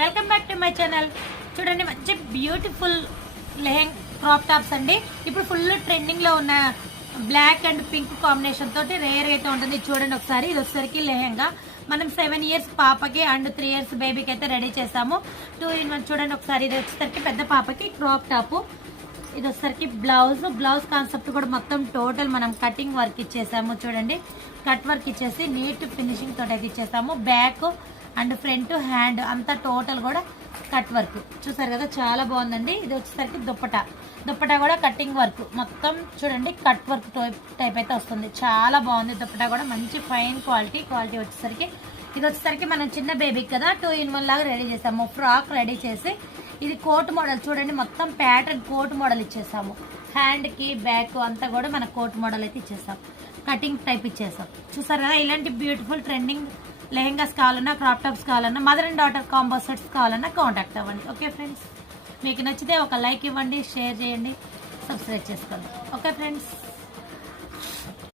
Welcome back to my channel. చూడండి మంచి beautiful crop tops అండి. ఇప్పుడు ఫుల్ ట్రెండింగ్ లో ఉన్న బ్లాక్ అండ్ పింక్ కాంబినేషన్ తోటి రేర్ అయితే ఉంటుంది. చూడండి ఒకసారి, ఇది వచ్చేసరికి లెహెంగా మనం 7 years పాపకి అండ్ 3 years బేబీకి అయితే రెడీ చేసాము. 2 in 1. చూడండి ఒకసారి, ఇది వచ్చేసరికి పెద్ద పాపకి క్రాప్ టాప్, ఇది వచ్చేసరికి బ్లౌజ్ కాన్సెప్ట్ కూడా మొత్తం టోటల్ మనం కటింగ్ వర్క్ ఇచ్చేసాము. చూడండి, కట్ వర్క్ ఇచ్చేసి నీట్ ఫినిషింగ్ తోటి అయితే ఇచ్చేసాము. బ్యాక్ అండ్ ఫ్రంట్ హ్యాండ్ అంతా టోటల్ కూడా కట్ వర్క్ చూసారు కదా, చాలా బాగుందండి. ఇది వచ్చేసరికి దుప్పటా కూడా కటింగ్ వర్క్ మొత్తం చూడండి, కట్ వర్క్ టైప్ అయితే వస్తుంది. చాలా బాగుంది. దుప్పటా కూడా మంచి ఫైన్ క్వాలిటీ వచ్చేసరికి, ఇది వచ్చేసరికి మనం చిన్న బేబీకి కదా 2 in 1 లాగా రెడీ చేసాము. ఫ్రాక్ రెడీ చేసి ఇది కోట్ మోడల్, చూడండి మొత్తం ప్యాటర్న్ కోట్ మోడల్ ఇచ్చేసాము. హ్యాండ్ కి బ్యాక్ అంతా కూడా మన కోట్ మోడల్ అయితే ఇచ్చేసాం, కటింగ్ టైప్ ఇచ్చేసాం. చూసారు కదా, ఇలాంటి బ్యూటిఫుల్ ట్రెండింగ్ లెహెంగాస్ కావాలన్నా, క్రాప్ టాప్స్ కావాలన్నా, mother and daughter combo sets కావాలన్నా కాంటాక్ట్ అవ్వండి. ఓకే ఫ్రెండ్స్, మీకు నచ్చితే ఒక లైక్ ఇవ్వండి, షేర్ చేయండి, సబ్స్క్రైబ్ చేసుకోండి. Okay friends.